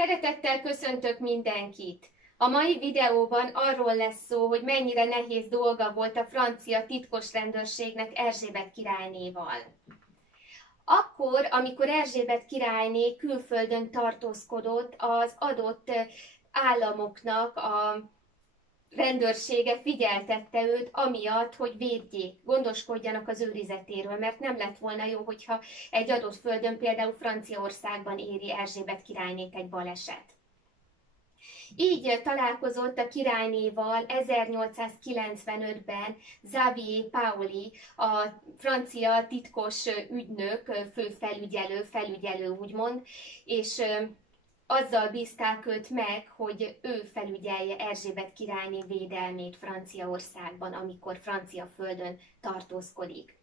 Szeretettel köszöntök mindenkit! A mai videóban arról lesz szó, hogy mennyire nehéz dolga volt a francia titkos rendőrségnek Erzsébet királynéval. Akkor, amikor Erzsébet királyné külföldön tartózkodott, az adott államoknak a rendőrsége figyeltette őt amiatt, hogy védjék, gondoskodjanak az őrizetéről, mert nem lett volna jó, hogyha egy adott földön, például Franciaországban éri Erzsébet királynét egy baleset. Így találkozott a királynéval 1895-ben Xavier Paoli, a francia titkos ügynök, felügyelő úgymond, és azzal bízták őt meg, hogy ő felügyelje Erzsébet királyné védelmét Franciaországban, amikor francia földön tartózkodik.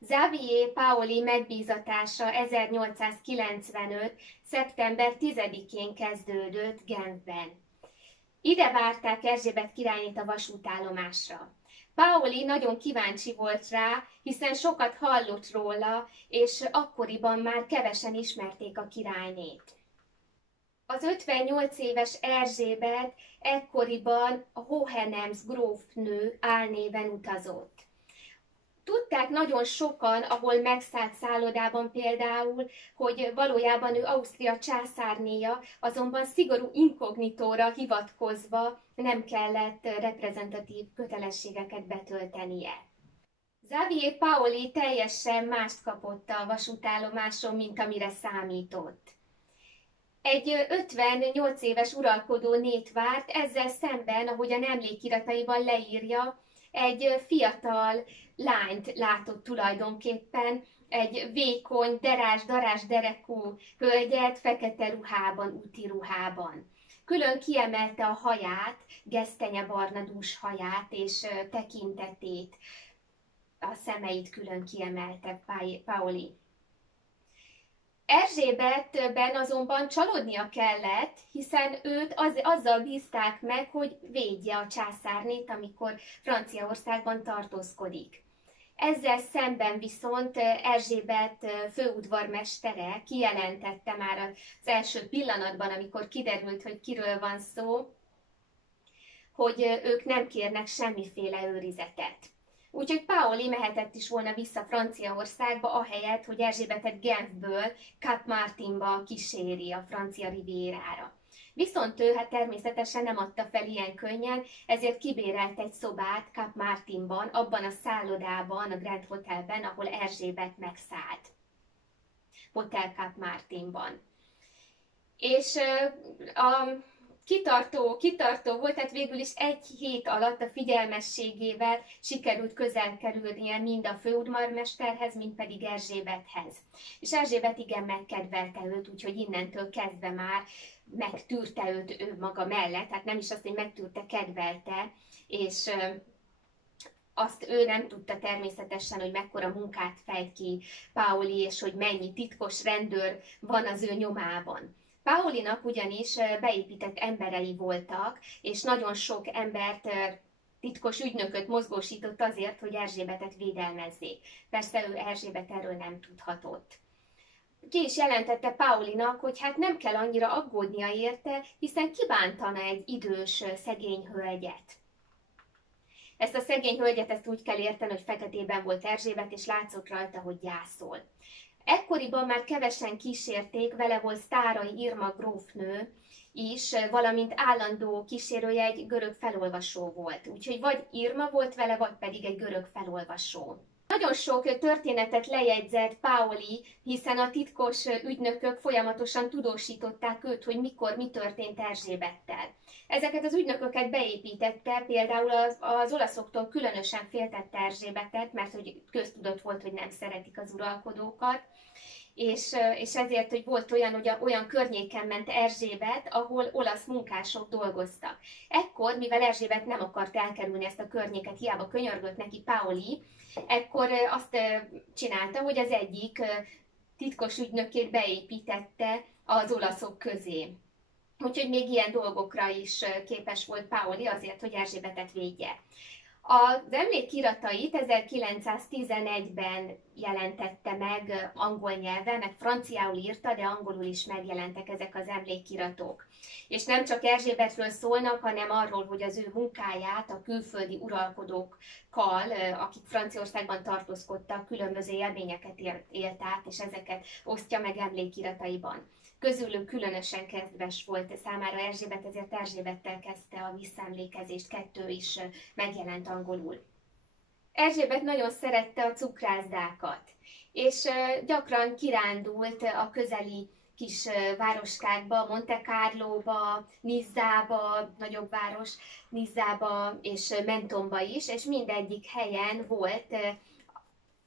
Xavier Paoli megbízatása 1895. szeptember 10-én kezdődött Genfben. Ide várták Erzsébet királynét a vasútállomásra. Paoli nagyon kíváncsi volt rá, hiszen sokat hallott róla, és akkoriban már kevesen ismerték a királynét. Az 58 éves Erzsébet ekkoriban a Hohenems grófnő álnéven utazott. Tudták nagyon sokan, ahol megszállt szállodában például, hogy valójában ő Ausztria császárnéja, azonban szigorú inkognitóra hivatkozva nem kellett reprezentatív kötelességeket betöltenie. Xavier Paoli teljesen mást kapott a vasútállomáson, mint amire számított. Egy 58 éves uralkodó nét várt, ezzel szemben, ahogyan emlékirataiban leírja, egy fiatal lányt látott tulajdonképpen, egy vékony, darás derekú hölgyet fekete ruhában, úti ruhában. Külön kiemelte a haját, gesztenyebarna dús haját és tekintetét, a szemeit külön kiemelte Paoli. Erzsébetben azonban csalódnia kellett, hiszen őt azzal bízták meg, hogy védje a császárnét, amikor Franciaországban tartózkodik. Ezzel szemben viszont Erzsébet főudvarmestere kijelentette már az első pillanatban, amikor kiderült, hogy kiről van szó, hogy ők nem kérnek semmiféle őrizetet. Úgyhogy Paoli mehetett is volna vissza Franciaországba, ahelyett, hogy Erzsébetet Genfből Cap Martinba kíséri a francia riviérára. Viszont ő természetesen nem adta fel ilyen könnyen, ezért kibérelt egy szobát Cap Martinban, abban a szállodában, a Grand Hotelben, ahol Erzsébet megszállt. Hotel Cap Martinban. És kitartó volt, tehát végül is egy hét alatt a figyelmességével sikerült közel kerülnie mind a főudvarmesterhez, mind pedig Erzsébethez. És Erzsébet igen megkedvelte őt, úgyhogy innentől kezdve már megtűrte őt ő maga mellett, tehát nem is azt, hogy megtűrte, kedvelte, és azt ő nem tudta természetesen, hogy mekkora munkát fejt ki Paoli, és hogy mennyi titkos rendőr van az ő nyomában. Paolinak ugyanis beépített emberei voltak, és nagyon sok embert, titkos ügynököt mozgósított azért, hogy Erzsébetet védelmezzék. Persze ő Erzsébet erről nem tudhatott. Ki is jelentette Paolinak, hogy hát nem kell annyira aggódnia érte, hiszen kibántana egy idős, szegény hölgyet. Ezt a szegény hölgyet úgy kell érteni, hogy feketében volt Erzsébet, és látszott rajta, hogy gyászol. Ekkoriban már kevesen kísérték, vele volt Sztáray Irma grófnő is, valamint állandó kísérője egy görög felolvasó volt. Úgyhogy vagy Irma volt vele, vagy pedig egy görög felolvasó. Nagyon sok történetet lejegyzett Paoli, hiszen a titkos ügynökök folyamatosan tudósították őt, hogy mikor mi történt Erzsébettel. Ezeket az ügynököket beépítette, például az olaszoktól különösen féltette Erzsébetet, mert hogy köztudott volt, hogy nem szeretik az uralkodókat, és ezért, hogy volt olyan, hogy olyan környéken ment Erzsébet, ahol olasz munkások dolgoztak. Ekkor, mivel Erzsébet nem akart elkerülni ezt a környéket, hiába könyörgött neki Paoli, ekkor azt csinálta, hogy az egyik titkos ügynökét beépítette az olaszok közé. Úgyhogy még ilyen dolgokra is képes volt Paoli azért, hogy Erzsébetet védje. Az emlékiratait 1911-ben jelentette meg angol nyelven, meg franciául írta, de angolul is megjelentek ezek az emlékiratok. És nem csak Erzsébetről szólnak, hanem arról, hogy az ő munkáját a külföldi uralkodókkal, akik Franciaországban tartózkodtak, különböző élményeket élt át, és ezeket osztja meg emlékirataiban. Közülük különösen kedves volt számára Erzsébet, ezért Erzsébettel kezdte a visszaemlékezést, 2 is megjelent angolul. Erzsébet nagyon szerette a cukrászdákat, és gyakran kirándult a közeli kis városkákba, Monte Carlóba, Nizzába, nagyobb város, Nizzába és Mentonba is, és mindegyik helyen volt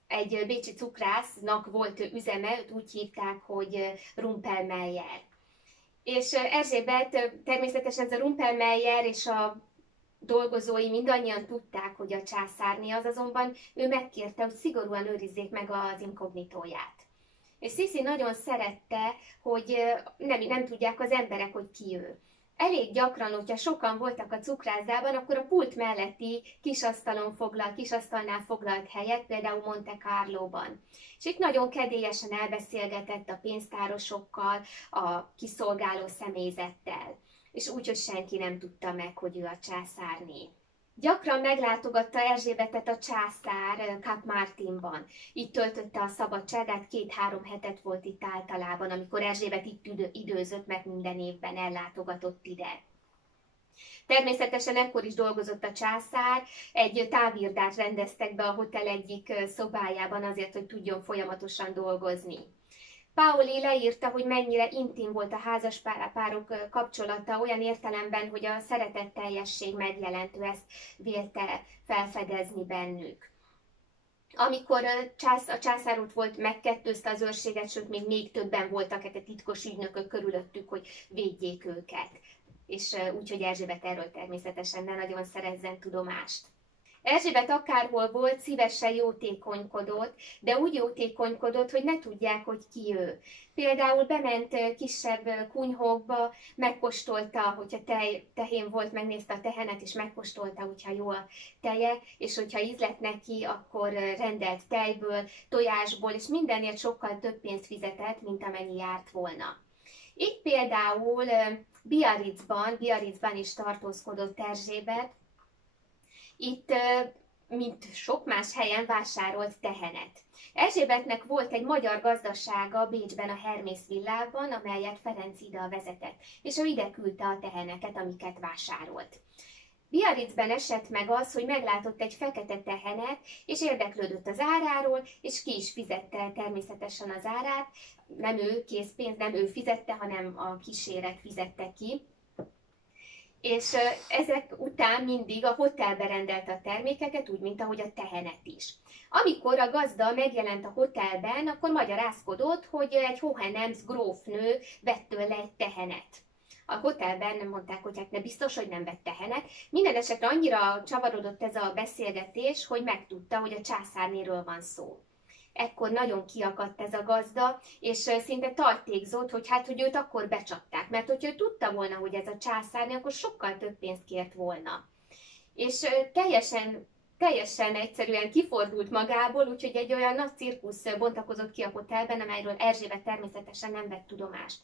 egy bécsi cukrásznak volt üzeme, őt úgy hívták, hogy Rumpelmeyer. És Erzsébet természetesen ez a Rumpelmeyer és a dolgozói mindannyian tudták, hogy a császárné, az azonban ő megkérte, hogy szigorúan őrizzék meg az inkognitóját. És Sissi nagyon szerette, hogy nem tudják az emberek, hogy ki ő. Elég gyakran, hogyha sokan voltak a cukrászdában, akkor a pult melletti kisasztalnál foglalt helyet, például Monte Carlóban. És itt nagyon kedélyesen elbeszélgetett a pénztárosokkal, a kiszolgáló személyzettel. És úgy, hogy senki nem tudta meg, hogy ő a császárné. Gyakran meglátogatta Erzsébetet a császár Cap Martinban. Itt töltötte a szabadságát, 2-3 hetet volt itt általában, amikor Erzsébet itt időzött, meg minden évben ellátogatott ide. Természetesen ekkor is dolgozott a császár, egy távirdát rendeztek be a hotel egyik szobájában azért, hogy tudjon folyamatosan dolgozni. Paoli leírta, hogy mennyire intim volt a házaspárok kapcsolata, olyan értelemben, hogy a szeretetteljesség megjelent, ő ezt vélte felfedezni bennük. Amikor a császár ott volt, megkettőzte az őrséget, sőt még többen voltak, egy titkos ügynökök körülöttük, hogy védjék őket. És úgyhogy Erzsébet erről természetesen ne nagyon szerezzen tudomást. Erzsébet akárhol volt, szívesen jótékonykodott, de úgy jótékonykodott, hogy ne tudják, hogy ki ő. Például bement kisebb kunyhókba, megkóstolta, hogyha tehén volt, megnézte a tehenet, és megkóstolta, hogyha jó a teje, és hogyha ízlett neki, akkor rendelt tejből, tojásból, és mindenért sokkal több pénzt fizetett, mint amennyi járt volna. Itt például Biarritzban is tartózkodott Erzsébet. Itt, mint sok más helyen, vásárolt tehenet. Erzsébetnek volt egy magyar gazdasága Bécsben, a Hermész villában, amelyet Ferenc Ida vezetett, és ő ide küldte a teheneket, amiket vásárolt. Biarritzben esett meg az, hogy meglátott egy fekete tehenet, és érdeklődött az áráról, és ki is fizette természetesen az árát. Nem ő készpénz, nem ő fizette, hanem a kíséret fizette ki. És ezek után mindig a hotelbe rendelte a termékeket, úgy, mint ahogy a tehenet is. Amikor a gazda megjelent a hotelben, akkor magyarázkodott, hogy egy Hohenems grófnő vett tőle egy tehenet. A hotelben nem mondták, hogy hát ne biztos, hogy nem vett tehenet. Minden esetre annyira csavarodott ez a beszélgetés, hogy megtudta, hogy a császárnéről van szó. Ekkor nagyon kiakadt ez a gazda, és szinte tartékzott, hogy őt akkor becsapták, mert hogyha ő tudta volna, hogy ez a császárné, akkor sokkal több pénzt kért volna. És teljesen egyszerűen kifordult magából, úgyhogy egy olyan nagy cirkusz bontakozott ki a hotelben, amelyről Erzsébet természetesen nem vett tudomást.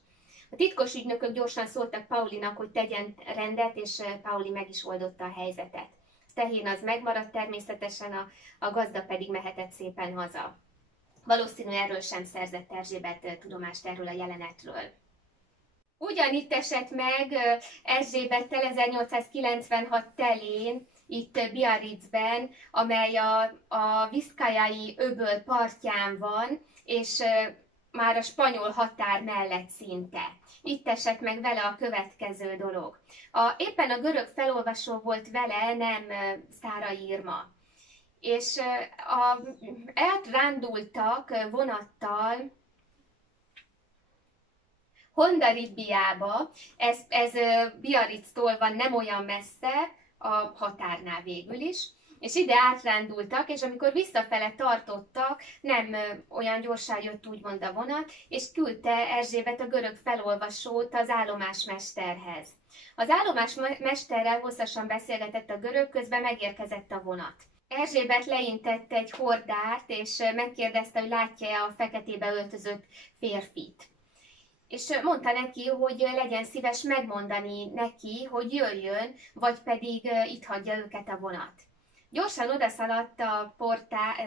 A titkos ügynökök gyorsan szóltak Paulinak, hogy tegyen rendet, és Pauli meg is oldotta a helyzetet. A tehén az megmaradt természetesen, a gazda pedig mehetett szépen haza. Valószínű erről sem szerzett Erzsébet tudomást, erről a jelenetről. Ugyanitt esett meg Erzsébettel 1896 telén, itt Biarritzben, amely a Viszkajai öböl partján van, és már a spanyol határ mellett szinte. Itt esett meg vele a következő dolog. Éppen a görög felolvasó volt vele, nem Szárai Irma. És elrándultak vonattal Hondarribiába, ez Biarritztól van nem olyan messze, a határnál végül is, és ide átrándultak, és amikor visszafele tartottak, nem olyan gyorsan jött úgymond a vonat, és küldte Erzsébet a görög felolvasót az állomásmesterhez. Az állomásmesterrel hosszasan beszélgetett a görög, közben megérkezett a vonat. Erzsébet leintett egy hordárt, és megkérdezte, hogy látja-e a feketébe öltözött férfit. És mondta neki, hogy legyen szíves megmondani neki, hogy jöjjön, vagy pedig itt hagyja őket a vonat. Gyorsan odaszaladt a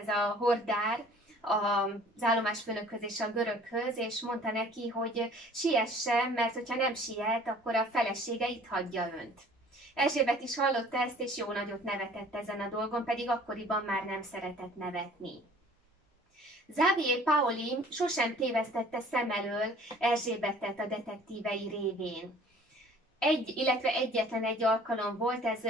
ez a hordár az állomásfőnökhöz és a göröghöz, és mondta neki, hogy siessen, mert hogyha nem siet, akkor a felesége itt hagyja önt. Erzsébet is hallotta ezt, és jó nagyot nevetett ezen a dolgon, pedig akkoriban már nem szeretett nevetni. Xavier Paoli sosem tévesztette szem elől Erzsébetet a detektívei révén. Illetve egyetlen egy alkalom volt, ez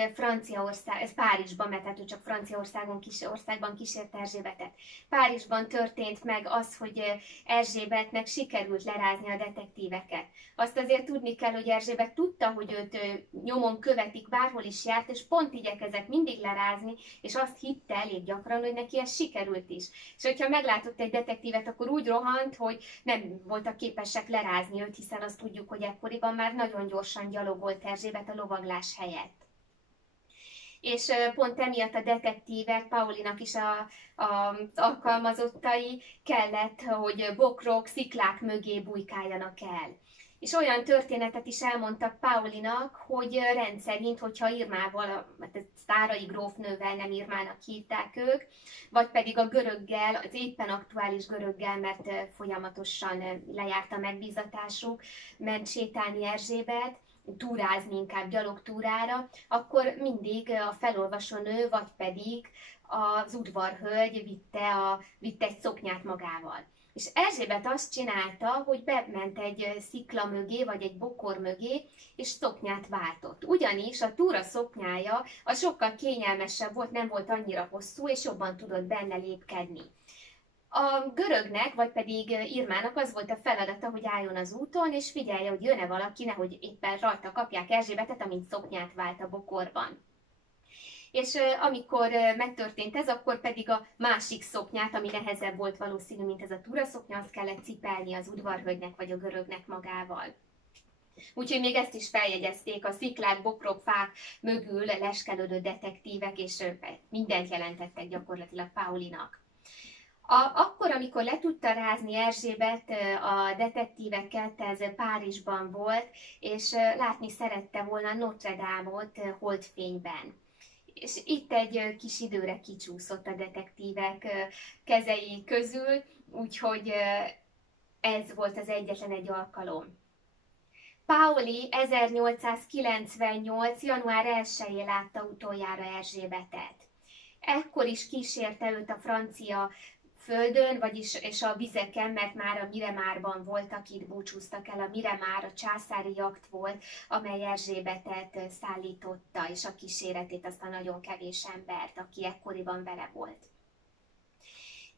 Párizsban, mert hát ő csak Franciaországban kísérte Erzsébetet. Párizsban történt meg az, hogy Erzsébetnek sikerült lerázni a detektíveket. Azt azért tudni kell, hogy Erzsébet tudta, hogy őt nyomon követik, bárhol is járt, és pont igyekezett mindig lerázni, és azt hitte elég gyakran, hogy neki ez sikerült is. És hogyha meglátott egy detektívet, akkor úgy rohant, hogy nem voltak képesek lerázni őt, hiszen azt tudjuk, hogy ekkoriban már nagyon gyorsan gyalogolt Erzsébet a lovaglás helyett. És pont emiatt a detektívek, Paulinak is az alkalmazottai kellett, hogy bokrok, sziklák mögé bujkáljanak el. És olyan történetet is elmondtak Paulinak, hogy rendszerint, hogyha Irmával, a Sztárai grófnővel, nem Irmának hívták ők, vagy pedig a göröggel, az éppen aktuális göröggel, mert folyamatosan lejárt a megbízatásuk, ment sétálni Erzsébet, túrázni, inkább gyalogtúrára, akkor mindig a felolvasó nő, vagy pedig az udvarhölgy vitte egy szoknyát magával. És Erzsébet azt csinálta, hogy bement egy szikla mögé, vagy egy bokor mögé, és szoknyát váltott. Ugyanis a túra szoknyája az sokkal kényelmesebb volt, nem volt annyira hosszú, és jobban tudott benne lépkedni. A görögnek, vagy pedig Irmának az volt a feladata, hogy álljon az úton, és figyelje, hogy jön-e valaki, nehogy éppen rajta kapják Erzsébetet, amint szoknyát vált a bokorban. És amikor megtörtént ez, akkor pedig a másik szoknyát, ami nehezebb volt valószínű, mint ez a túraszoknya, azt kellett cipelni az udvarhölgynek vagy a görögnek magával. Úgyhogy még ezt is feljegyezték, a sziklák, bokrok, fák mögül leskelődő detektívek, és mindent jelentettek gyakorlatilag Paulinak. Akkor, amikor le tudta rázni Erzsébet a detektíveket, ez Párizsban volt, és látni szerette volna Notre Dame-ot holdfényben. És itt egy kis időre kicsúszott a detektívek kezei közül, úgyhogy ez volt az egyetlen egy alkalom. Paoli 1898. január 1-én látta utoljára Erzsébetet. Ekkor is kísérte őt a francia földön, és a vizeken, mert már a Miremárban voltak, itt búcsúztak el. A Miremár a császári jakt volt, amely Erzsébetet szállította, és a kíséretét azt a nagyon kevés embert, aki ekkoriban vele volt.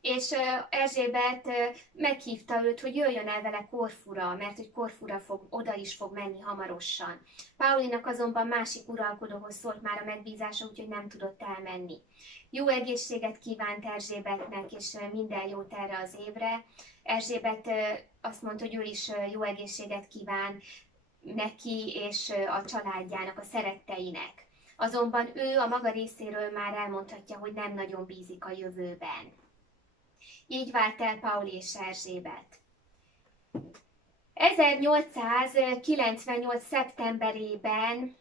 És Erzsébet meghívta őt, hogy jöjjön el vele Korfura, mert hogy Korfura oda is fog menni hamarosan. Paulinak azonban másik uralkodóhoz szólt már a megbízása, úgyhogy nem tudott elmenni. Jó egészséget kívánt Erzsébetnek, és minden jót erre az évre. Erzsébet azt mondta, hogy ő is jó egészséget kíván neki és a családjának, a szeretteinek. Azonban ő a maga részéről már elmondhatja, hogy nem nagyon bízik a jövőben. Így vált el Paoli és Erzsébet. 1898. szeptemberében,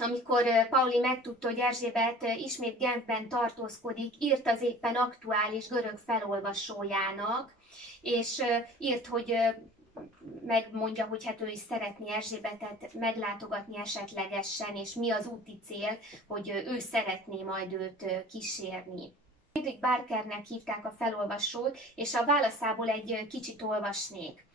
amikor Paoli megtudta, hogy Erzsébet ismét Genfben tartózkodik, írt az éppen aktuális görög felolvasójának, és írt, hogy megmondja, hogy hát ő is szeretné Erzsébetet meglátogatni esetlegesen, és mi az úti cél, hogy ő szeretné majd őt kísérni. Friedrich Barkernek hívták a felolvasót, és a válaszából egy kicsit olvasnék.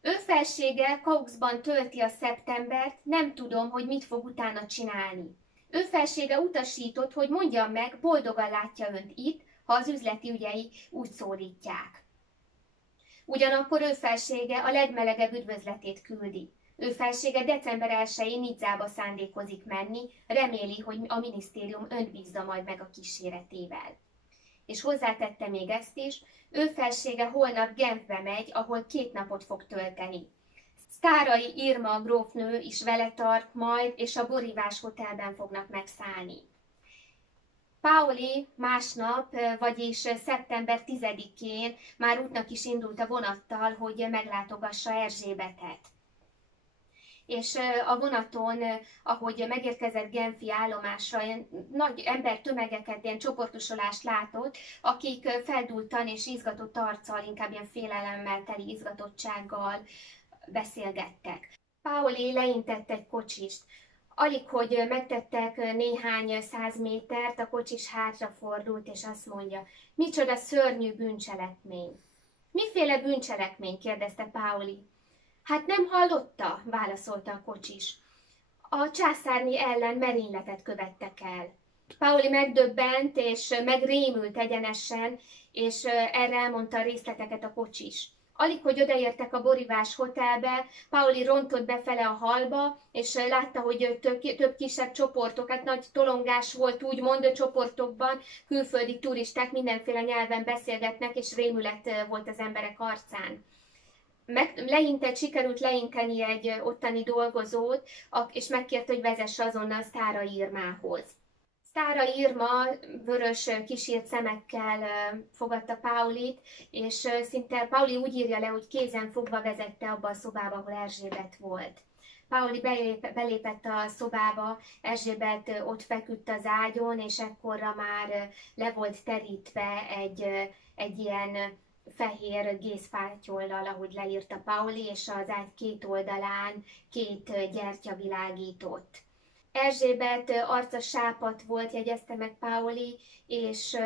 Ő felsége Cauxban tölti a szeptembert, nem tudom, hogy mit fog utána csinálni. Ő felsége utasított, hogy mondjam meg, boldogan látja önt itt, ha az üzleti ügyei úgy szólítják. Ugyanakkor ő felsége a legmelegebb üdvözletét küldi. Ő felsége december 1-én Nizzába szándékozik menni, reméli, hogy a minisztérium önt bízza majd meg a kíséretével. És hozzátette még ezt is, ő felsége holnap Genfbe megy, ahol 2 napot fog tölteni. Sztárai Irma grófnő is vele tart majd, és a Borivás hotelben fognak megszállni. Pauli másnap, vagyis szeptember 10-én már útnak is indult a vonattal, hogy meglátogassa Erzsébetet. És a vonaton, ahogy megérkezett Genfi állomásra, ilyen nagy embertömegeket, ilyen csoportosulást látott, akik feldúltan és izgatott arccal, inkább ilyen félelemmel teli izgatottsággal beszélgettek. Pauli leintett egy kocsist. Alig, hogy megtettek néhány 100 métert, a kocsis hátrafordult, és azt mondja, micsoda szörnyű bűncselekmény. Miféle bűncselekmény? Kérdezte Pauli. Hát nem hallotta, válaszolta a kocsis. A császárné ellen merényletet követtek el. Pauli megdöbbent és megrémült egyenesen, és erre elmondta a részleteket a kocsis. Alig, hogy odaértek a Borivás hotelbe, Pauli rontott befele a hallba, és látta, hogy több kisebb csoportok, hát nagy tolongás volt úgymond csoportokban, külföldi turisták mindenféle nyelven beszélgetnek, és rémület volt az emberek arcán. Sikerült leinteni egy ottani dolgozót, és megkérte, hogy vezesse azonnal Sztára Irmához. Sztára Irma vörös kísírt szemekkel fogadta Paulit, és szinte Pauli úgy írja le, hogy kézen fogva vezette abba a szobába, ahol Erzsébet volt. Pauli belépett a szobába, Erzsébet ott feküdt az ágyon, és ekkorra már le volt terítve egy ilyen fehér gészfátyollal, ahogy leírta Pauli, és az ágy két oldalán két gyertya világított. Erzsébet arca sápadt volt, jegyezte meg Pauli, és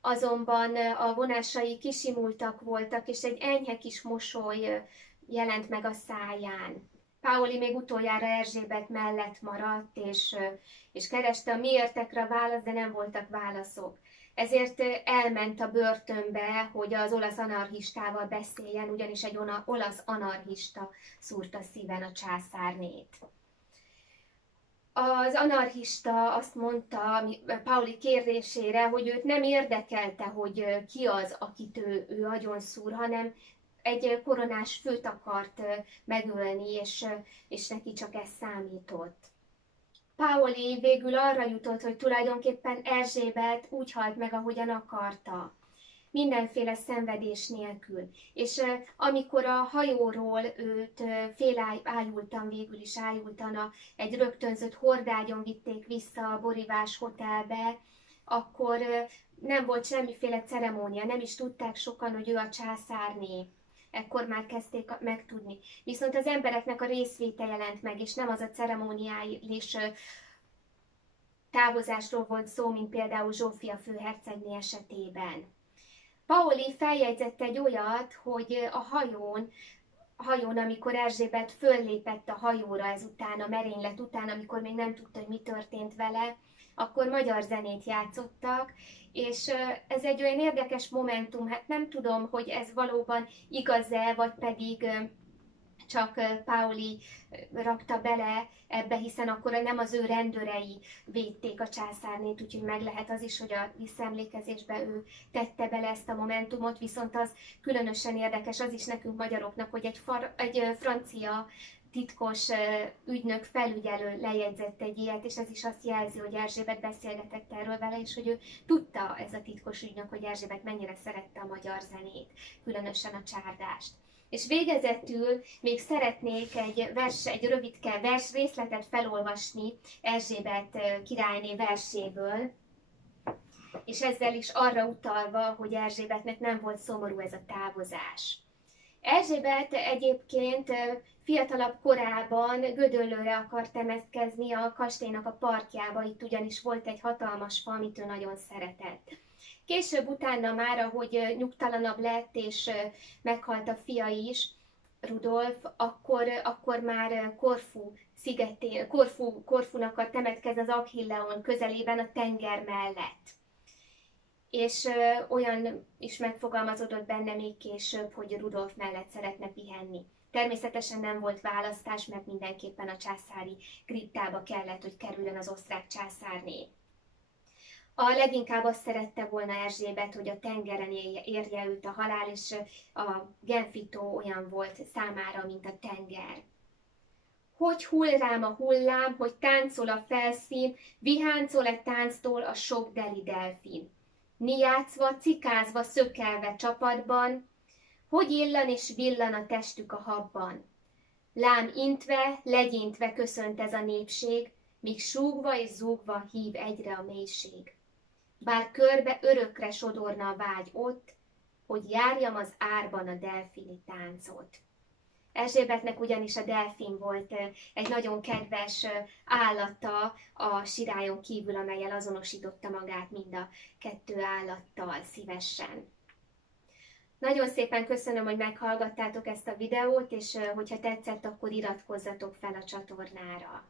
azonban a vonásai kisimultak voltak, és egy enyhe kis mosoly jelent meg a száján. Pauli még utoljára Erzsébet mellett maradt, és kereste a miértekre a választ, de nem voltak válaszok. Ezért elment a börtönbe, hogy az olasz anarchistával beszéljen, ugyanis egy olasz anarchista szúrta szíven a császárnét. Az anarchista azt mondta Pauli kérésére, hogy őt nem érdekelte, hogy ki az, akit ő agyon szúr, hanem egy koronás főt akart megölni, és neki csak ez számított. Pauli végül arra jutott, hogy tulajdonképpen Erzsébet úgy halt meg, ahogyan akarta. Mindenféle szenvedés nélkül. És amikor a hajóról őt félájultan, végül is ájultan egy rögtönzött hordágyon vitték vissza a Borivás hotelbe, akkor nem volt semmiféle ceremónia, nem is tudták sokan, hogy ő a császárné. Ekkor már kezdték megtudni. Viszont az embereknek a részvéte jelent meg, és nem az a ceremóniális távozásról volt szó, mint például Zsófia főhercegné esetében. Pauli feljegyzett egy olyat, hogy a hajón, amikor Erzsébet föllépett a hajóra ezután, a merénylet után, amikor még nem tudta, hogy mi történt vele, akkor magyar zenét játszottak, és ez egy olyan érdekes momentum, hát nem tudom, hogy ez valóban igaz-e, vagy pedig csak Pauli rakta bele ebbe, hiszen akkor nem az ő rendőrei védték a császárnét, úgyhogy meg lehet az is, hogy a visszaemlékezésbe ő tette bele ezt a momentumot, viszont az különösen érdekes az is nekünk magyaroknak, hogy egy francia titkos ügynök felügyelő lejegyzett egy ilyet, és ez is azt jelzi, hogy Erzsébet beszélgetett erről vele, és hogy ő tudta, ez a titkos ügynök, hogy Erzsébet mennyire szerette a magyar zenét, különösen a csárdást. És végezetül még szeretnék egy rövidke vers részletet felolvasni Erzsébet királyné verséből, és ezzel is arra utalva, hogy Erzsébetnek nem volt szomorú ez a távozás. Erzsébet egyébként fiatalabb korában Gödöllőre akart temetkezni a kastélynak a parkjába, itt ugyanis volt egy hatalmas fa, amit ő nagyon szeretett. Később utána már, ahogy nyugtalanabb lett, és meghalt a fia is, Rudolf, akkor már Korfunak a temetkezni az Achilleon közelében a tenger mellett. És olyan is megfogalmazódott benne még később, hogy Rudolf mellett szeretne pihenni. Természetesen nem volt választás, mert mindenképpen a császári kriptába kellett, hogy kerüljön az osztrák császárné. A leginkább azt szerette volna Erzsébet, hogy a tengeren érje őt a halál, és a Genfi tó olyan volt számára, mint a tenger. Hogy hull rám a hullám, hogy táncol a felszín, viháncol-e tánctól a sok deli delfin. Niátszva, cikázva, szökelve csapatban, hogy illan és villan a testük a habban. Lám intve, legyintve köszönt ez a népség, míg súgva és zúgva hív egyre a mélység. Bár körbe örökre sodorna a vágy ott, hogy járjam az árban a delfini táncot. Erzsébetnek ugyanis a delfin volt egy nagyon kedves állata a sirályon kívül, amellyel azonosította magát mind a kettő állattal szívesen. Nagyon szépen köszönöm, hogy meghallgattátok ezt a videót, és hogyha tetszett, akkor iratkozzatok fel a csatornára.